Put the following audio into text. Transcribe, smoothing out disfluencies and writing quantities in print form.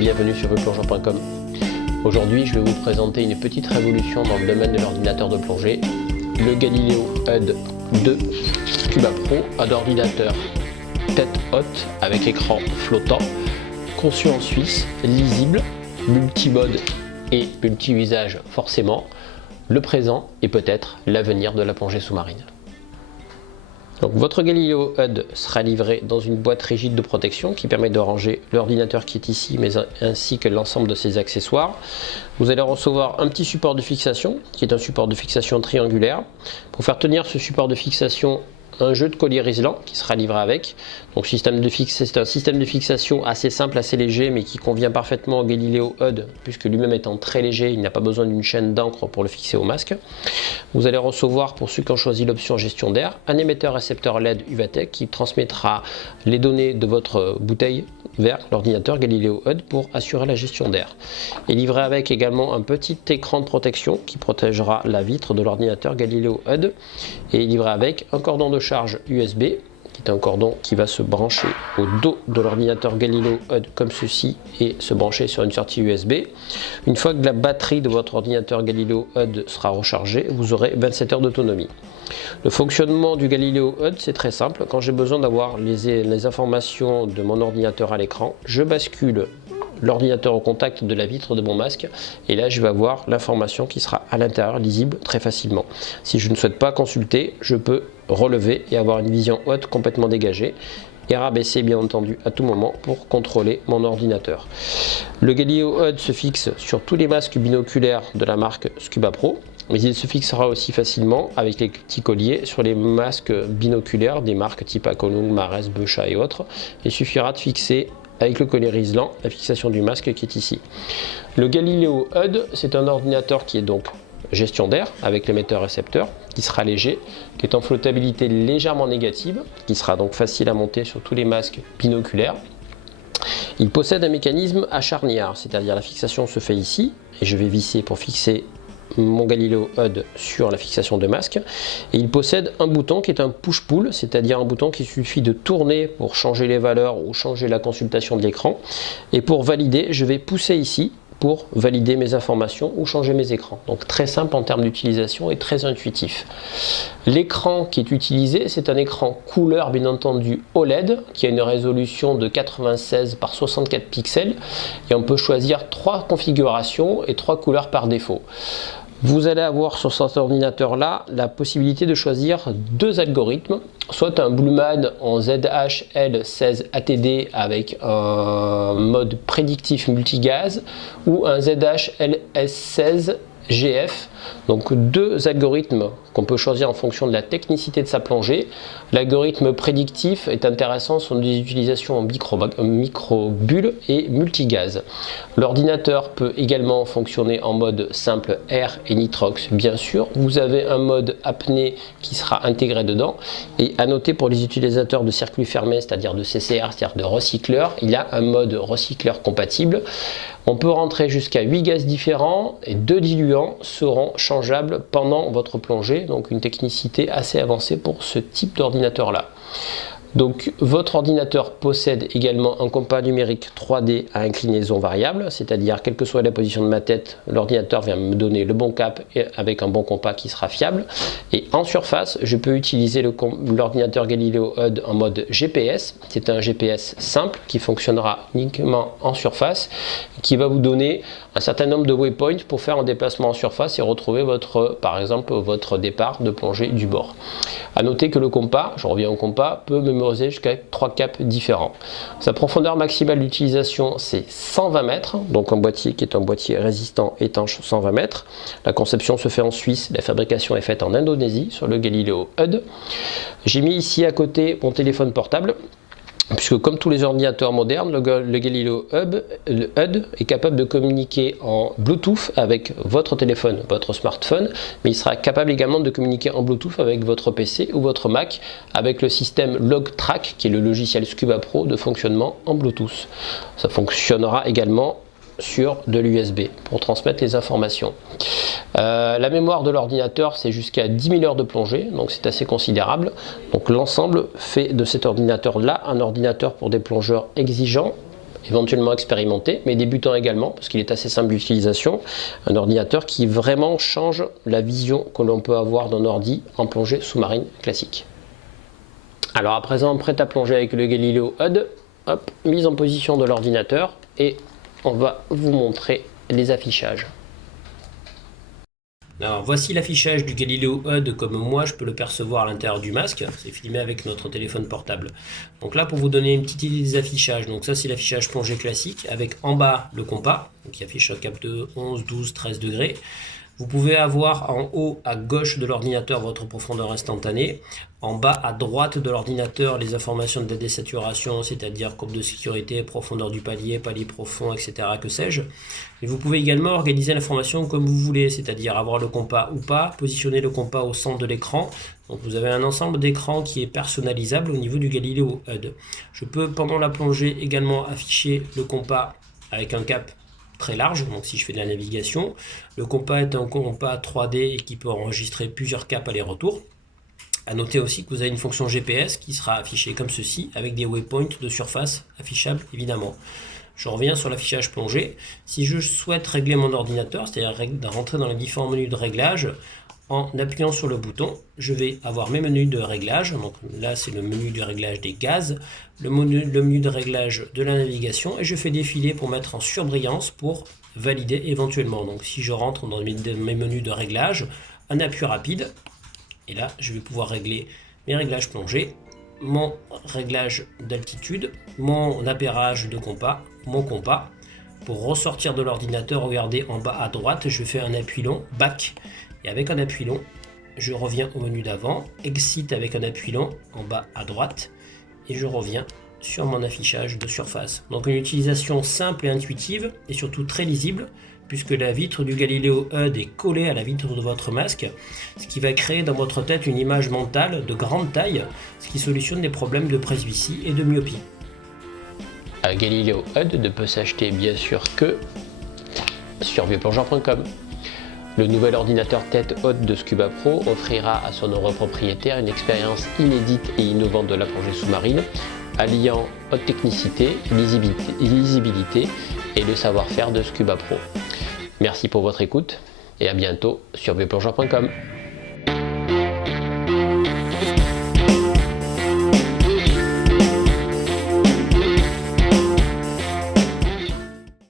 bienvenue sur leplongeon.com. Aujourd'hui, je vais vous présenter une petite révolution dans le domaine de l'ordinateur de plongée, le Galileo HUD 2 Scuba Pro, un ordinateur tête haute avec écran flottant, conçu en Suisse, lisible, multimode et multi-usage forcément, le présent et peut-être l'avenir de la plongée sous-marine. Donc, votre Galileo HUD sera livré dans une boîte rigide de protection qui permet de ranger l'ordinateur qui est ici, mais ainsi que l'ensemble de ses accessoires. Vous allez recevoir un petit support de fixation, qui est un support de fixation triangulaire. Pour faire tenir ce support de fixation, un jeu de collier Rislan qui sera livré avec. Donc c'est un système de fixation assez simple, assez léger, mais qui convient parfaitement au Galileo HUD, puisque lui-même étant très léger, il n'a pas besoin d'une chaîne d'encre pour le fixer au masque. Vous allez recevoir, pour ceux qui ont choisi l'option gestion d'air, un émetteur récepteur LED UVATEC qui transmettra les données de votre bouteille vers l'ordinateur Galileo HUD pour assurer la gestion d'air. Et livré avec également un petit écran de protection qui protégera la vitre de l'ordinateur Galileo HUD, et livré avec un cordon de charge USB, qui est un cordon qui va se brancher au dos de l'ordinateur Galileo HUD comme ceci et se brancher sur une sortie USB. Une fois que la batterie de votre ordinateur Galileo HUD sera rechargée, vous aurez 27 heures d'autonomie. Le fonctionnement du Galileo HUD, c'est très simple. Quand j'ai besoin d'avoir les informations de mon ordinateur à l'écran, je bascule l'ordinateur au contact de la vitre de mon masque et là je vais avoir l'information qui sera à l'intérieur, lisible très facilement. Si je ne souhaite pas consulter, je peux relever et avoir une vision haute complètement dégagée et rabaisser bien entendu à tout moment pour contrôler mon ordinateur. Le Galileo HUD se fixe sur tous les masques binoculaires de la marque Scuba Pro, mais il se fixera aussi facilement avec les petits colliers sur les masques binoculaires des marques type Akolung, Mares, Beucha et autres. Il suffira de fixer avec le collier Rislan la fixation du masque qui est ici. Le Galileo HUD, c'est un ordinateur qui est donc gestion d'air avec l'émetteur récepteur, qui sera léger, qui est en flottabilité légèrement négative, qui sera donc facile à monter sur tous les masques binoculaires. Il possède un mécanisme à charnière, c'est-à-dire la fixation se fait ici, et je vais visser pour fixer mon Galileo HUD sur la fixation de masque, et il possède un bouton qui est un push-pull, c'est-à-dire un bouton qui suffit de tourner pour changer les valeurs ou changer la consultation de l'écran, et pour valider, je vais pousser ici pour valider mes informations ou changer mes écrans. Donc très simple en termes d'utilisation et très intuitif. L'écran qui est utilisé, c'est un écran couleur bien entendu OLED qui a une résolution de 96 par 64 pixels et on peut choisir 3 configurations et 3 couleurs par défaut. Vous allez avoir sur cet ordinateur là la possibilité de choisir 2 algorithmes, soit un Blueman en ZH-L16ATD avec un mode prédictif multigaz ou un ZH-LS16GF. Donc 2 algorithmes qu'on peut choisir en fonction de la technicité de sa plongée. L'algorithme prédictif est intéressant sur des utilisations en micro-bulles et multigaz. L'ordinateur peut également fonctionner en mode simple air et nitrox, bien sûr. Vous avez un mode apnée qui sera intégré dedans. Et à noter pour les utilisateurs de circuits fermés, c'est-à-dire de CCR, c'est-à-dire de recycleur, il y a un mode recycleur compatible. On peut rentrer jusqu'à 8 gaz différents et 2 diluants seront changeables pendant votre plongée, donc une technicité assez avancée pour ce type d'ordinateur là. Donc votre ordinateur possède également un compas numérique 3D à inclinaison variable, c'est-à-dire quelle que soit la position de ma tête, l'ordinateur vient me donner le bon cap et avec un bon compas qui sera fiable. Et en surface, je peux utiliser l'ordinateur Galileo HUD en mode GPS. C'est un GPS simple qui fonctionnera uniquement en surface, qui va vous donner un certain nombre de waypoints pour faire un déplacement en surface et retrouver par exemple votre départ de plongée du bord. A noter que le compas, je reviens au compas, peut mémoriser jusqu'à 3 caps différents. Sa profondeur maximale d'utilisation c'est 120 mètres, donc un boîtier qui est un boîtier résistant étanche 120 mètres. La conception se fait en Suisse, la fabrication est faite en Indonésie sur le Galileo HUD. J'ai mis ici à côté mon téléphone portable, puisque comme tous les ordinateurs modernes, le Galileo HUD est capable de communiquer en Bluetooth avec votre téléphone, votre smartphone, mais il sera capable également de communiquer en Bluetooth avec votre PC ou votre Mac avec le système LogTrack, qui est le logiciel Scuba Pro de fonctionnement en Bluetooth. Ça fonctionnera également sur de l'USB pour transmettre les informations. La mémoire de l'ordinateur c'est jusqu'à 10 000 heures de plongée, donc c'est assez considérable. Donc l'ensemble fait de cet ordinateur là un ordinateur pour des plongeurs exigeants éventuellement expérimentés, mais débutants également, parce qu'il est assez simple d'utilisation. Un ordinateur qui vraiment change la vision que l'on peut avoir d'un ordi en plongée sous-marine classique. Alors à présent, prêt à plonger avec le Galileo HUD, hop, mise en position de l'ordinateur, et on va vous montrer les affichages. Alors voici l'affichage du Galileo HUD comme moi je peux le percevoir à l'intérieur du masque, c'est filmé avec notre téléphone portable. Donc là pour vous donner une petite idée des affichages, donc ça c'est l'affichage plongée classique avec en bas le compas, qui affiche un cap de 11, 12, 13 degrés. Vous pouvez avoir en haut à gauche de l'ordinateur votre profondeur instantanée, en bas à droite de l'ordinateur les informations de la désaturation, c'est-à-dire courbe de sécurité, profondeur du palier, palier profond, etc. que sais-je. Et vous pouvez également organiser l'information comme vous voulez, c'est-à-dire avoir le compas ou pas, positionner le compas au centre de l'écran. Donc vous avez un ensemble d'écrans qui est personnalisable au niveau du Galileo HUD. Je peux pendant la plongée également afficher le compas avec un cap très large, donc si je fais de la navigation. Le compas est un compas 3D et qui peut enregistrer plusieurs caps aller-retour. A noter aussi que vous avez une fonction GPS qui sera affichée comme ceci, avec des waypoints de surface affichables évidemment. Je reviens sur l'affichage plongée. Si je souhaite régler mon ordinateur, c'est-à-dire rentrer dans les différents menus de réglage, en appuyant sur le bouton, je vais avoir mes menus de réglage. Donc là, c'est le menu de réglage des gaz, le menu de réglage de la navigation, et je fais défiler pour mettre en surbrillance pour valider éventuellement. Donc si je rentre dans mes menus de réglage, un appui rapide, et là, je vais pouvoir régler mes réglages plongée, mon réglage d'altitude, mon appairage de compas, mon compas. Pour ressortir de l'ordinateur, regardez en bas à droite, je fais un appui long, back. Et avec un appui long, je reviens au menu d'avant, exit avec un appui long en bas à droite, et je reviens sur mon affichage de surface. Donc une utilisation simple et intuitive, et surtout très lisible, puisque la vitre du Galileo HUD est collée à la vitre de votre masque, ce qui va créer dans votre tête une image mentale de grande taille, ce qui solutionne des problèmes de presbytie et de myopie. Un Galileo HUD ne peut s'acheter bien sûr que sur vieuxplongeurs.com. Le nouvel ordinateur tête haute de Scuba Pro offrira à son heureux propriétaire une expérience inédite et innovante de la plongée sous-marine, alliant haute technicité, lisibilité et le savoir-faire de Scuba Pro. Merci pour votre écoute et à bientôt sur vieuxplongeurs.com.